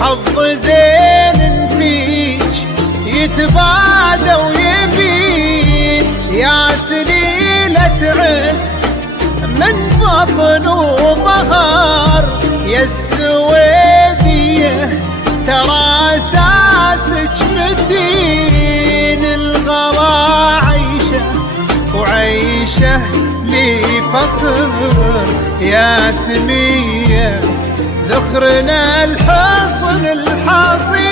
حظ زين فيك يتبادى ويبين، يا سليلة عز من بطن وظهر، يا السويدية ترى اساسك متين. الغلا عيشه وعيشه لي فخر، يا سميه ذخرنا الحصن الحصين.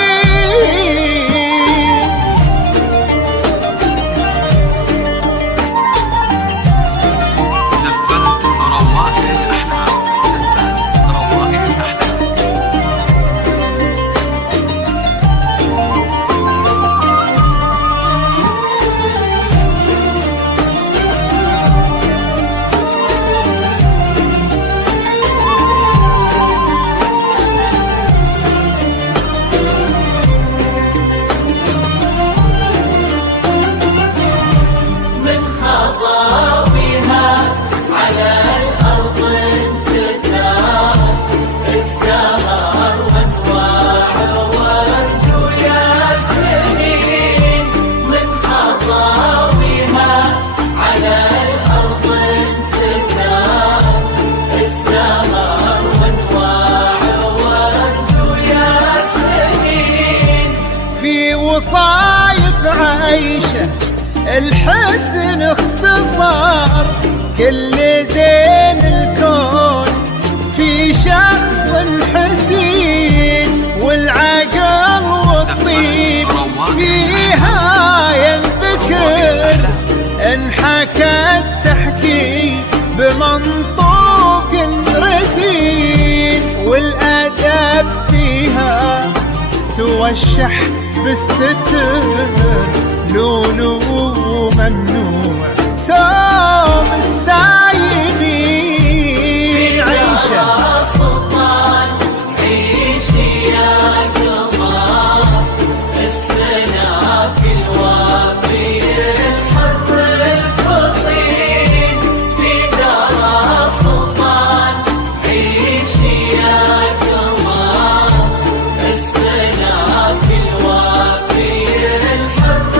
زفت روائح الأحلام، زفت روائح الأحلام. وصايف عيشه الحسن اختصار، كل زين الكون في شخص حسين، والعقل والطيب فيها ينذكر، انحكت تحكي بمنطوق رزين، والادب فيها توشح بالستر، لولو ممنوع سوم السايبين. عيشه سلطان عيشي يا قمر، السنة في الوافي الحر الفطين، في دار سلطان عيشي يا قمر، السنة في الوافي الحر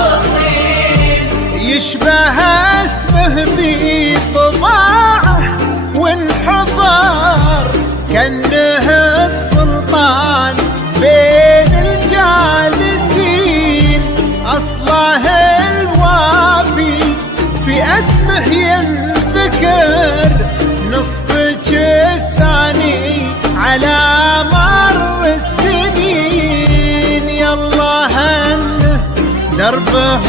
الفطين. يشبه اسمه في طباعه وانحضر، كأنه السلطان بين الجالسين، أصله الوافي في اسمه ينذكر، نصفك الثاني على مر السنين، يالله انه دربه